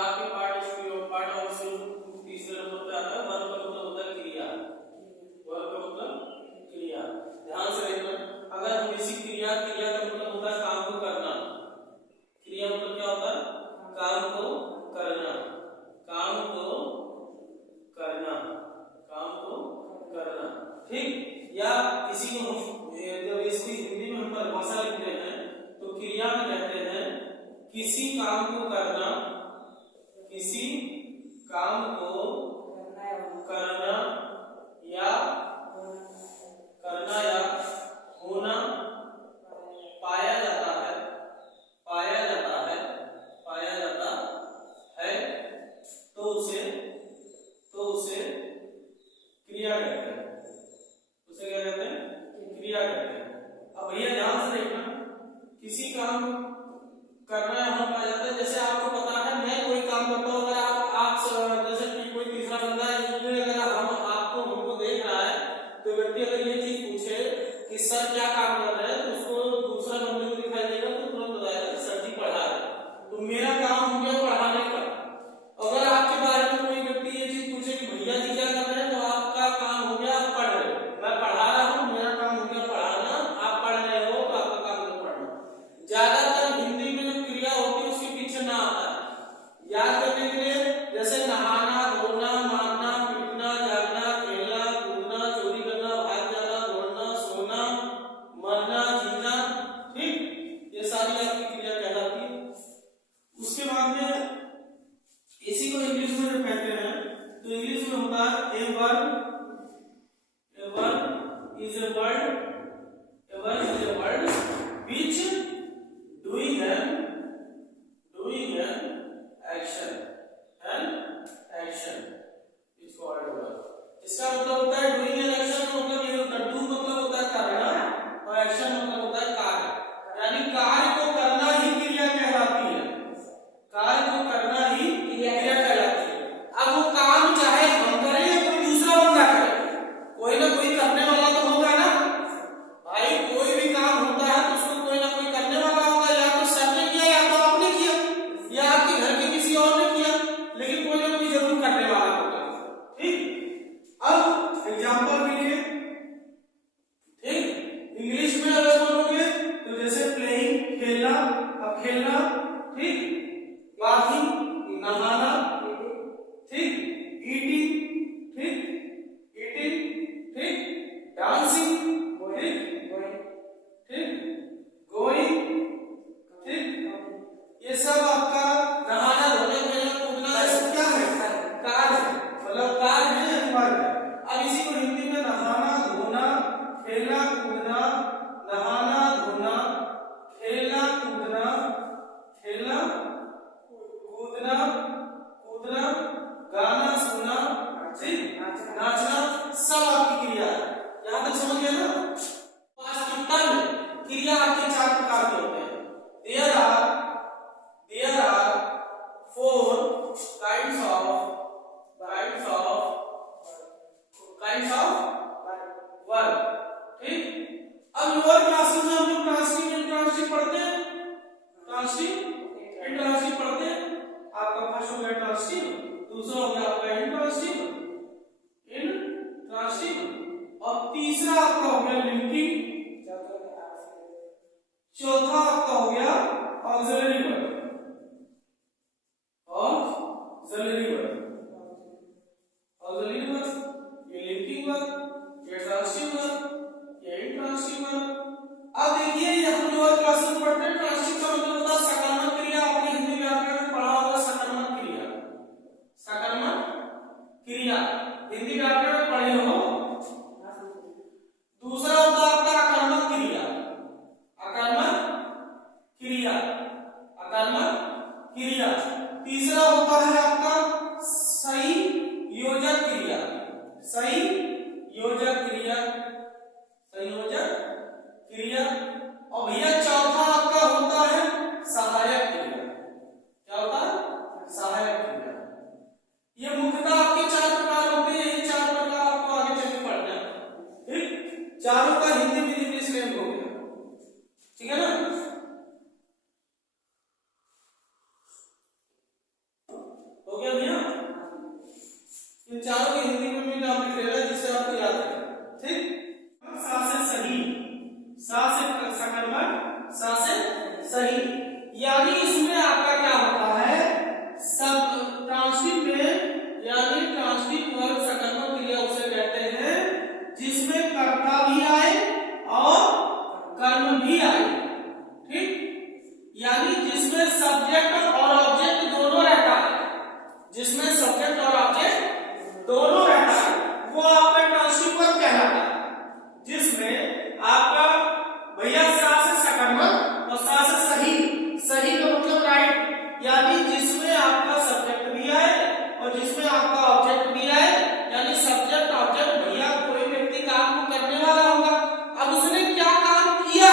क्या के part of speech तीसरे नंबर पे आता है। वर्ब का मतलब होता है क्रिया, वर्ब का मतलब क्रिया। ध्यान से देखना, अगर हम इसी क्रिया का मतलब होता है काम को करना। क्रिया मतलब क्या होता है? काम को करना, काम को करना, काम को करना, ठीक। या किसी को जब इसकी हिंदी में हम परिभाषा लिखते हैं तो क्रिया में कहते हैं किसी काम को करना, किसी काम को करना या होना पाया जाता है, पाया जाता है, पाया जाता है, तो उसे क्रिया कहते हैं। उसे क्या कहते हैं? क्रिया कहते हैं। अब भैया ध्यान से देखना, किसी काम करना यहाँ पाया जाता है। जैसे आपको पता है मैं कोई काम करता हूँ, अगर आप जैसे कि कोई तीसरा बंदा है, अगर हमको देख रहा है तो व्यक्ति अगर ये चीज पूछे कि सर क्या काम कर रहे हैं, तो उसको दूसरा बंदे को दिखाई देगा तो तुरंत बताएगा सर जी पढ़ा रहे हैं। तो मेरा काम हो गया पढ़ाने का। अगर आपके बारे में कोई व्यक्ति ये चीज पूछे कि भैया जी क्या कर रहे हैं, तो आपका काम हो गया आप पढ़ रहे हो। मैं पढ़ा रहा हूँ, मेरा काम हो गया पढ़ाना, आप पढ़ रहे हो तो आपका काम हो पढ़ना। ज्यादातर हिंदी में जो क्रिया होती है उसके पीछे ना आता है। याद करने के लिए जैसे नहाना, धोना, मारना, पीटना, जागना, खेलना, कूदना, चोरी करना, भाग जाना, दौड़ना, सोना, मरना, जीना, ठीक, ये सारी आपकी क्रिया कहलाती है। उसके बाद में इसी को इंग्लिश में जब कहते हैं तो इंग्लिश में होता है a verb is a word which doing an action is called a verb। इसका मतलब होता है doing an action का मतलब ये होता है, do मतलब होता है करना और action मतलब होता है कार्य। यानी कार्य को करना ही क्रिया कहलाती है, कार्य को करना ही क्रिया कहलाती है। अब वो काम चाहे हम करें या कोई दूसरा बंदा करे, कोई ना कोई करने वाला तो होगा ना भाई। कोई भी काम होता है तो उसको कोई ना कोई करने वाला होगा, या तो सर ने किया या तो आपने किया या आपके घर के किसी और ने किया, लेकिन कोई ना कोई जरूर करने वाला होगा, ठीक। अब एग्जांपल के लिए, ठीक, इंग्लिश में अगर बोलोगे तो जैसे प्लेइंग खेलना, अब खेलना, ठीक, बाथिंग नहाना, ठीक, ईटिंग, ठीक, डांसिंग, ठीक, गोइंग, ठीक, ये सब आपका नहाना, धोना, खेलना, कूदना, ये सब क्या है? कार्य है, मतलब कार्य है, अनिवार्य है। अब इसी को हिंदी में नहाना, धोना, खेलना, कूदना, नहाना, धोना, खेलना, कूदना, गाना, सुनना, ठीक, नाचना, सब आपकी क्रिया है। यहां तक समझ गए ना? क्रिया आपके 4 प्रकार के होते हैं। There are 4 kinds of verb, ठीक। अब लोअर क्लासेस में हम लोग ट्रांसिटिव पढ़ते हैं, ट्रांसिटिव पढ़ते हैं। आपका फर्स्ट हो गया ट्रांसिटिव, दूसरा हो गया आपका इंट्रांसिटिव, और तीसरा आपका हो गया लिंकिंग, चौथा आपका हो गया ऑक्सिलरी वर्ब, ये लिंकिंग वर्ब, ये ट्रांसिटिव वर्ब, ये इंट्रांसिटिव वर्ब। अब देखिए ये हम लोअर क्लास में पढ़ते हैं। ट्रांसिटिव का मतलब होता है सकर्मक क्रिया। आपने हिंदी व्याकरण में पढ़ा होगा सकर्मक क्रिया, हिंदी व्याकरण में पढ़े हो। दूसरा होता है आपका आकर्मक क्रिया, आकर्मक सकर्मक, सा से सही। यानी इसमें आपका क्या होता है, सब ट्रांसिटिव में, यानी ट्रांसिटिव वर्ब सकर्मक क्रिया उसे कहते हैं जिसमें कर्ता भी आए और कर्म भी आए। ठीक, यानी जिसमें सब्जेक्ट और ऑब्जेक्ट दोनों रहता है, जिसमें सब्जेक्ट और ऑब्जेक्ट दोनों रहता है वो आपका ट्रांसिटिव वर्ब कहलाता है। जिसमें आपका भैया सा से सकर्मक और सा से सही, सही का मतलब राइट, यानी जिसमें आपका सब्जेक्ट भी आए और जिसमें आपका ऑब्जेक्ट भी आए, यानी सब्जेक्ट ऑब्जेक्ट भैया कोई व्यक्ति काम को करने वाला होगा, अब उसने क्या काम किया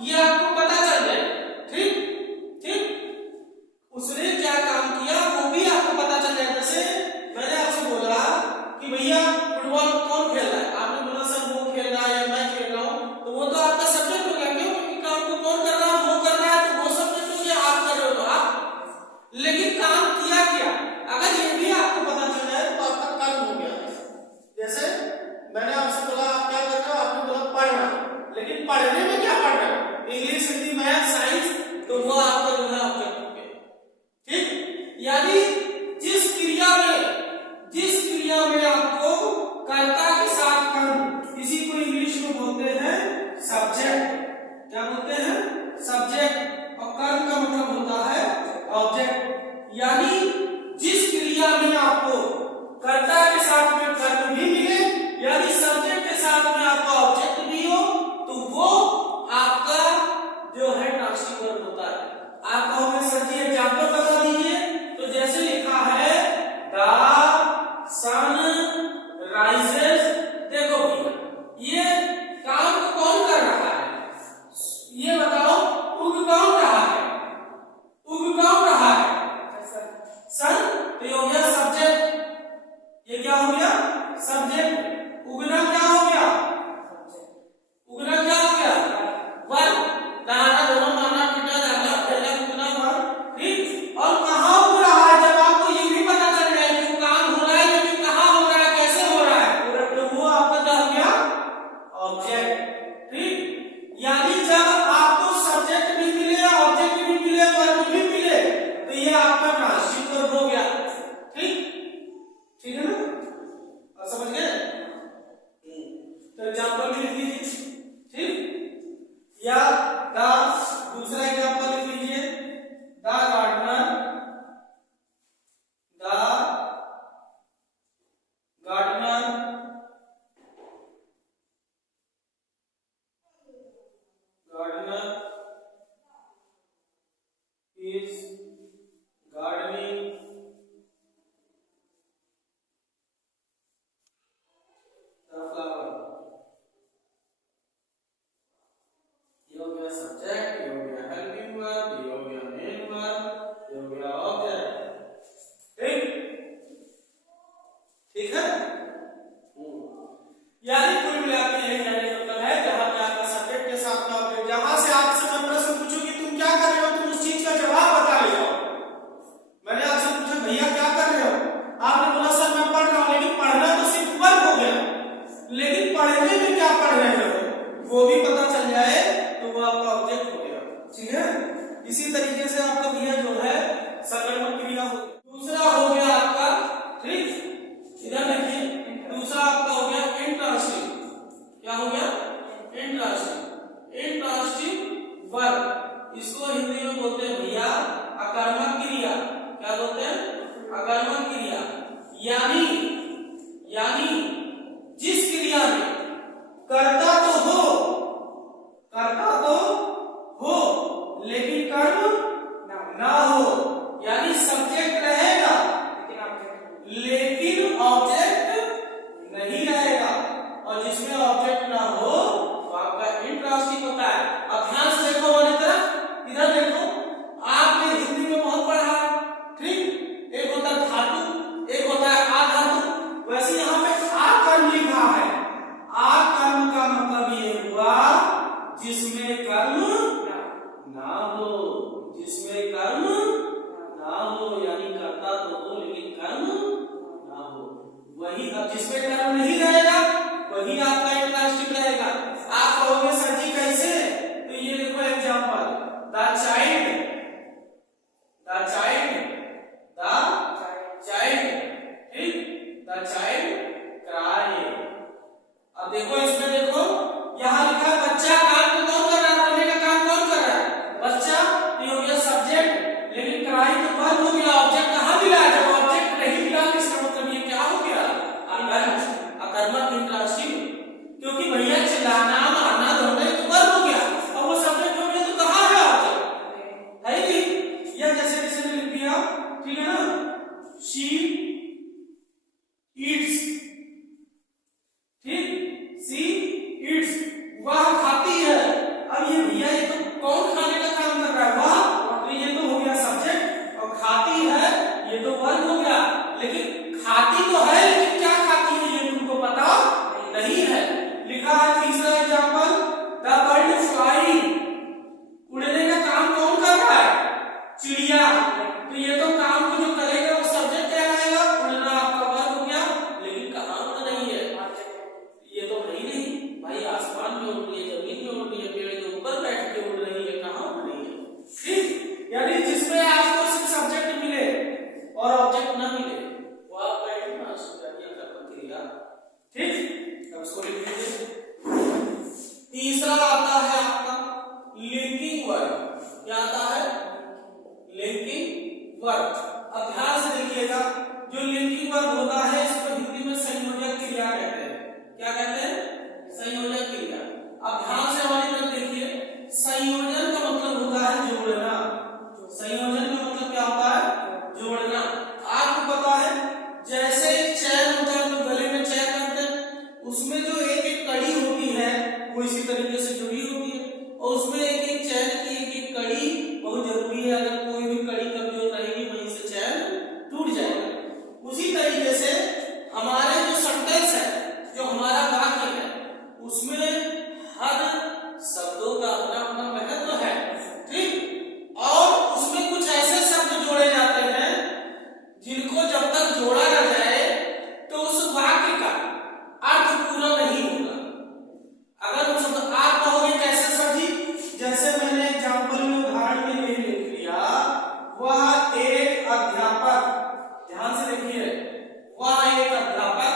ये आपको पता चल जाए। ठीक ठीक, उसने क्या काम किया वो भी आपको पता चल जाए। जैसे मैंने आपसे बोला कि भैया फुटबॉल कौन खेल रहा है, आपने बोला सर वो खेल रहा है या मैं खेल रहा हूँ, तो वो तो आपका सब्जेक्ट हो गया। क्यों? क्योंकि काम को कौन कर रहा है, वो कर रहा है, तो वो सब्जेक्ट हो गया, आप कर रहे हो तो आप। लेकिन काम किया क्या, अगर ये भी आपको पता चल जाए तो आपका कर्म हो गया। जैसे मैंने आपसे बोला आप क्या कर रहे हो, आपने बोला पढ़ना, लेकिन पढ़ने में क्या पढ़ रहे हो, इंग्लिश, हिंदी, मैथ, साइंस, तो वो आपका जो है ऑब्जेक्ट हो गया। ठीक, यानी जिस क्रिया में आपको कर्ता के साथ कर्म, इसी को इंग्लिश में बोलते हैं सब्जेक्ट। क्या बोलते हैं, सब्जेक्ट, और कर्म का मतलब होता है ऑब्जेक्ट। यानी जिस क्रिया में आपको कर्ता के साथ में कर्म भी मिले, यानी सब्जेक्ट के साथ में आपका ऑब्जेक्ट भी हो, तो वो आपका जो है ट्रांसिटिव वर्ब होता है। आप कहोगे सर जी एग्जांपल बता दीजिए, तो जैसे लिखा है द सन राइजेस, देखो ये काम कौन कर रहा है, ये बताओ, उग कौन रहा है, उग कौन रहा है, सन, तो ये हो गया सब्जेक्ट, ये क्या हो गया सब्जेक्ट। उगना क्या हो गया, उगना क्या हो गया वर्ब, नहाना, धोना, मारना, पीटना, जागना, खेलना, कूदना वर्ब। ठीक, और कहाँ उग रहा है, जब आपको ये भी पता चल जाए कि काम हो रहा है लेकिन कहाँ हो रहा है, कैसे हो रहा है, तो वो आपका क्या हो गया ऑब्जेक्ट। ठीक, यानी जब आपको सब्जेक्ट भी मिले, ऑब्जेक्ट भी मिले, वर्ब भी मिले, तो ये आपका ट्रांसिटिव वर्ब हो गया। ठीक, ठीक है ना, आप समझ गए। तो एग्जांपल भी लिख लीजिए। ठीक, या द, दूसरा एग्जांपल लिख लीजिए, the gardener, the gardener gardener is gardening the flower. ये हो गया सब्जेक्ट, ये हो गया हेल्पिंग वर्ब, ये हो गया मेन वर्ब, ये हो गया ऑब्जेक्ट। ठीक, ठीक है। यानी कुल मिला के यही कहने का मतलब है, जहां पे आपका सब्जेक्ट के साथ में ऑब्जेक्ट, जहां से आपसे मैं प्रश्न पूछूं कि तुम क्या कर रहे हो, तुम उस चीज का जवाब बता ले जाओ। मैंने आपसे पूछा भैया क्या कर रहे हो, आपने बोला सर मैं पढ़ रहा हूं, लेकिन पढ़ना तो सिर्फ वर्ब हो गया, लेकिन पढ़ने में क्या पढ़ रहे हो वो भी पता चल जाए तो वो आपका ऑब्जेक्ट हो गया। ठीक है, इसी तरीके से आपका भैया जो है सकर्मक क्रिया हो गया। दूसरा हो गया आपका, ठीक, इधर देखिए, दूसरा आपका हो गया इंट्रांसिटिव। क्या हो गया, इंट्रांसिटिव, इंट्रांसिटिव वर्ब, इसको हिंदी में बोलते हैं भैया अकर्मक क्रिया। क्या बोलते हैं, अकर्मक क्रिया। यानी जिस क्रिया में कर्ता तो हो लेकिन कर्म ना हो, यानी सब्जेक्ट रहेगा लेकिन ऑब्जेक्ट नहीं रहेगा, और जिसमें ऑब्जेक्ट ना हो तो आपका इंट्रांसिटिव होता है। अब ध्यान से देखो हमारी तरफ, इधर देखो, आपने हिंदी में बहुत पढ़ा है। ठीक, एक होता है धातु, एक होता है आधातु, वैसे यहाँ पे आकर्म लिखा है। आकर्म का मतलब ये हुआ जिसमें कर्म ना हो, जिसमें कर्म ना हो, यानी कर्ता तो हो लेकिन कर्म ना हो, वही। अब जिसमें कर्म नहीं रहेगा वही आपका इंट्रांसिटिव रहेगा। आप कहोगे सर जी कैसे, तो वर्ब। क्या आता है? Linking verb. अब ध्यान से देखिएगा, जो लिंकिंग वर्ब होता है इसको हिंदी में संयोजक क्रिया कहते हैं। क्या कहते हैं? संयोजक क्रिया। अब ध्यान से हमारी तरफ देखिए, संयोजन का मतलब होता है जोड़ना। संयोजन का मतलब क्या होता है? जोड़ना। आपको पता है जैसे एक चैन होता है तो गले में चैन करते हैं, उसमें जो एक एक कड़ी होती है वो इसी तरीके से जुड़ी होती है, और उसमें एक एक चैन की एक एक कड़ी बहुत जरूरी है। अगर कोई भी कड़ी कमजोर रहेगी वहीं से चैन टूट जाएगा। उसी तरीके से हमारे जो सेंटेंस है, जो हमारा वाक्य है, उसमें हर शब्दों का अपना अपना महत्व है, ठीक। और उसमें कुछ ऐसे शब्द जोड़े जाते हैं जिनको जब तक जोड़ा न जाए तो उस वाक्य का अर्थ पूरा नहीं होगा। अगर उस आप कहोगे कैसे सर जी, जैसे मैंने एग्जाम्पल में उदाहरण में ये लिख लिया, वह एक अध्यापक, ध्यान से देखिए, वह एक अध्यापक।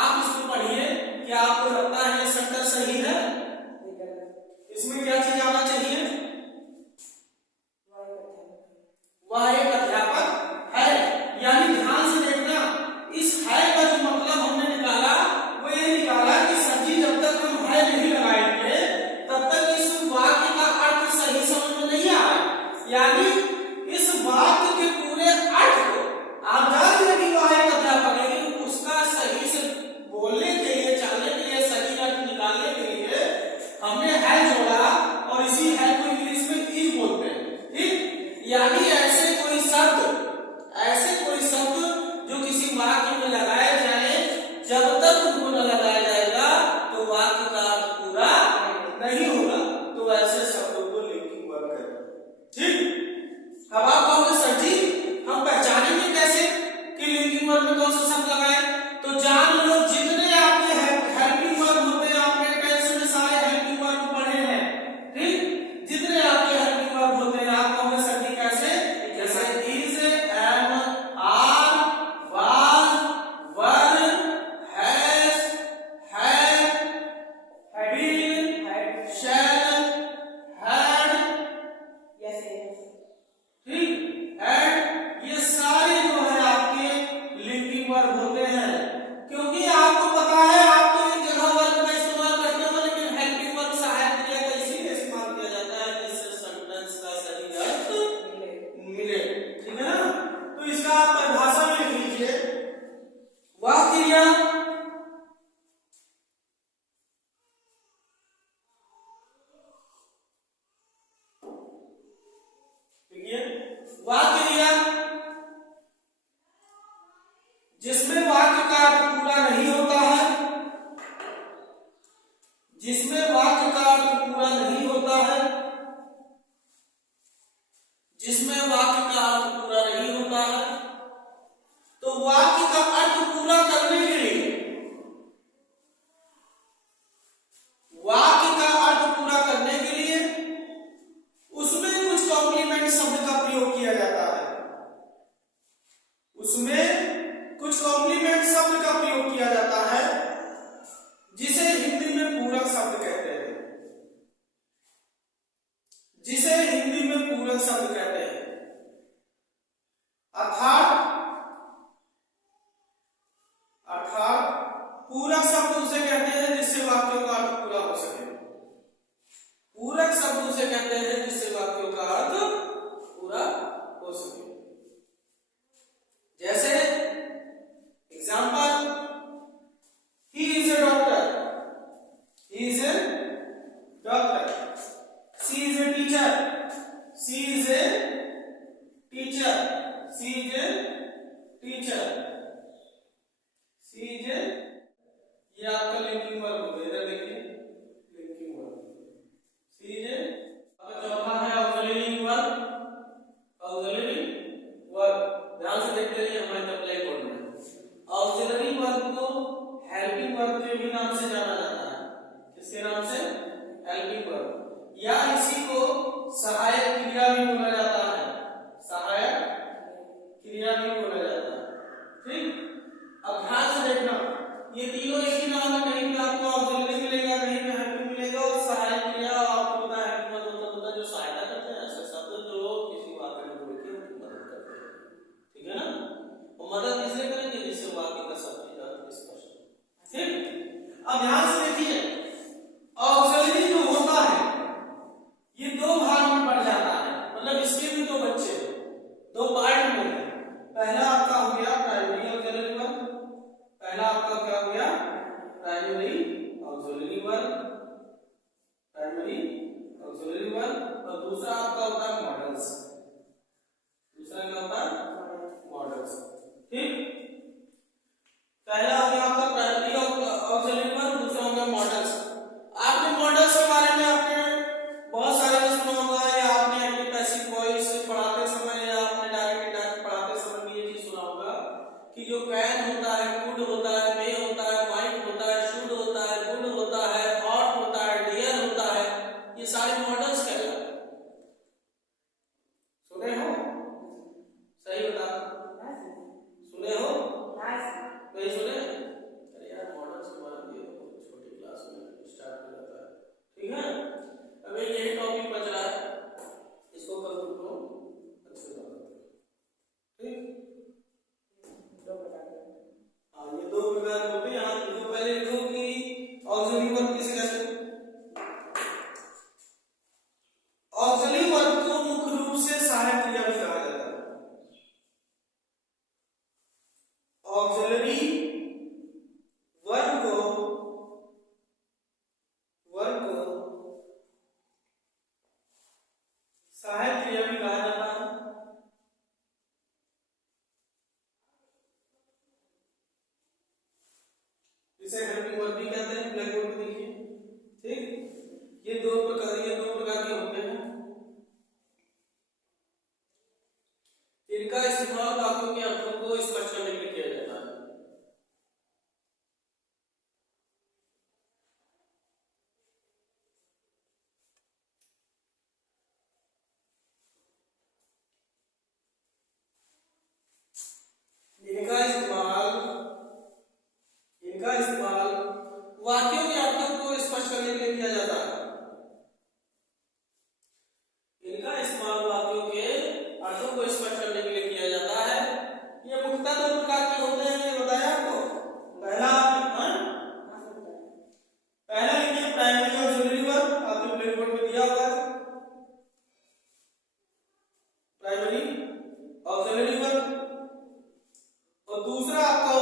आप इसको पढ़िए, क्या आपको लगता है ये सेंटेंस सही है? इसमें क्या चीज आना चाहिए? वह एक अध्यापक है। यानी ध्यान से देखना, इस है का जो मतलब हमने निकाला वो ये निकाला कि सभी जब तक हम है नहीं लगाएंगे तब तक इस वाक्य का अर्थ सही समझ में नहीं आएगा। यानी इस वाक्य के पूरे अर्थ को आप जान रहे कि वह एक अध्यापक है, लेकिन उसका सही से बोलने के लिए, चलने के लिए, सही अर्थ निकालने के लिए हमने है जोड़ा, और इसी है को इंग्लिश में इज बोलते हैं, ठीक। यानी ऐसे कोई शब्द जो किसी वाक्य में लगाए जाए, जब तक उनको न लगाया जाएगा तो वाक्य का अर्थ पूरा नहीं होगा। तो ऐसे शब्दों को लिंकिंग वर्ब कहते हैं, ठीक। अब आप कहोगे सर जी हम पहचानेंगे कैसे कि लिंकिंग वर्ब में कौन सा शब्द लगाए? तो जान लो जितने आपके हेल्पिंग वर्ब होते हैं, आपने टेंस में सारे हेल्पिंग वर्ब पढ़े हैं, ठीक। जितने आपके हेल्पिंग वर्ब होते हैं आप कहोगे सर जी कैसे? जैसे is, am, are, was, were, has, have, have will, shall, had, ठीक, एंड ये सारे जो है आपके लिंकिंग वर्ब होते हैं। क्योंकि आपको पता है आप तो एक जगह वर्ब का इस्तेमाल करते हो, लेकिन हेल्पिंग वर्ब सहायक क्रिया का इसीलिए इस्तेमाल किया जाता है जिससे सेंटेंस का सही अर्थ मिले, ठीक है ना। तो इसका आप परिभाषा में लिख लीजिए, वह क्रिया जिसमें वाक्य का अर्थ पूरा नहीं होता है, जिसमें वाक्य का अर्थ पूरा नहीं होता है, जिसमें वाक्य का अर्थ पूरा नहीं होता है, तो वाक्य का अर्थ पूरा करने के लिए, वाक्य का अर्थ पूरा करने के लिए उसमें कुछ कॉम्प्लीमेंट शब्द का प्रयोग किया जाता है। उसमें कुछ कॉम्प्लीमेंट शब्द का प्रयोग किया जाता है जिसे हिंदी में पूरक शब्द कहते हैं, जिसे हिंदी में पूरक शब्द कहते हैं। अर्थात पूरक शब्द उसे कहते हैं जिससे वाक्यों का अर्थ पूरा हो सके। पूरक शब्द उसे कहते हैं जिससे वाक्यों का अर्थ पूरा हो सके। जैसे example, he is a doctor, he is a doctor, she is a teacher, she is a teacher, she is a teacher, she is a, ये आपका लिंकिंग वर्ब हो गया। इधर देखिए linking verb, she is a। अब चौथा है auxiliary verb. Auxiliary verb ध्यान से देखते रहिए, हमारे तक अप्लाई करना है। ऑक्सिलरी वर्ब को हेल्पिंग वर्ब के भी नाम से जाना जाता है। किसके नाम से? हेल्पिंग वर्ब, या इसी को सहायक क्रिया भी बोला जाता है, सहायक क्रिया भी बोला जाता है, ठीक। अब ध्यान से देखना, ये तीनों एक ही नाम है, कहीं पे आपको ऑक्सिलरी मिलेगा, कहीं पे हेल्पिंग मिलेगा, और सहायक क्रिया आपको पता है हेल्पिंग वर्ब होता है जो सहायक से बाकी का सब चीज स्पष्ट। ठीक, अब ध्यान से देखिए, ऑक्सिलरी जो होता है ये दो भाग में पड़ जाता है, मतलब इसके भी दो बच्चे, दो पार्ट में है। पहला आपका हो गया प्राइमरी ऑक्सिलरी वर्ब, पहला आपका क्या हो गया primary auxiliary verb, primary auxiliary verb, और दूसरा आपका होता है मॉडल्स, दूसरा क्या होता है मॉडल्स। ठीक, पहला हो गया आपका प्राइमरी ऑक्सिलरी वर्ब, दूसरा हो गया मॉडल्स। आपने मॉडल्स के बारे में आपने बहुत सारे सुना होगा, या आपने एक्टिव पैसिव वॉइस पढ़ाते समय या आपने डायरेक्ट पढ़ाते समय भी ये चीज सुना होगा कि जो कैन होता है, कुड होता है, मे होता है, माइट होता है, शुड होता है, गुड होता है, ऑट होता है, डियर होता है, ये सारे मॉडल्स कहलाते हैं। सुने हो? सही बता, सुने हो? नहीं सुने? अरे यार मॉडल्स के बारे में छोटी क्लास में स्टार्ट हो जाता है। ठीक है, अब यही टॉपिक बच रहा है, इसको कल तुमको अच्छे से बताते हैं। ठीक, हाँ ये दो प्रकार होते हैं। यहाँ तो पहले लिखो कि ऑक्सिलरी वर्ब किसे कहते हैं। ऑक्सिलरी वर्ब को मुख्य रूप से सहायक क्रिया भी कहा जाता है। ऑक्सिलरी वर्ब को सहायक क्रिया भी कहा जाता है। इसे हेल्पिंग वर्ब भी कहते हैं, ब्लैक बोर्ड पे देखिए। ठीक, ये दो प्रकार के होते हैं। इनका इस्तेमाल वाक्यों के अर्थों को स्पष्ट करने के लिए किया जाता है। इनका इस्तेमाल वाक्यों के अर्थों को स्पष्ट करने के लिए किया जाता है। इनका इस्तेमाल वाक्यों के अर्थों को स्पष्ट करने के लिए किया जाता है। ये मुख्यतः दो प्रकार के होते हैं, मैंने बताया आपको। पहला लिखिए प्राइमरी ऑक्सिलरी वर्ब, आपने ब्लैक बोर्ड में दिया हुआ है प्राइमरी ऑक्सिलरी वर्ब, और दूसरा आपका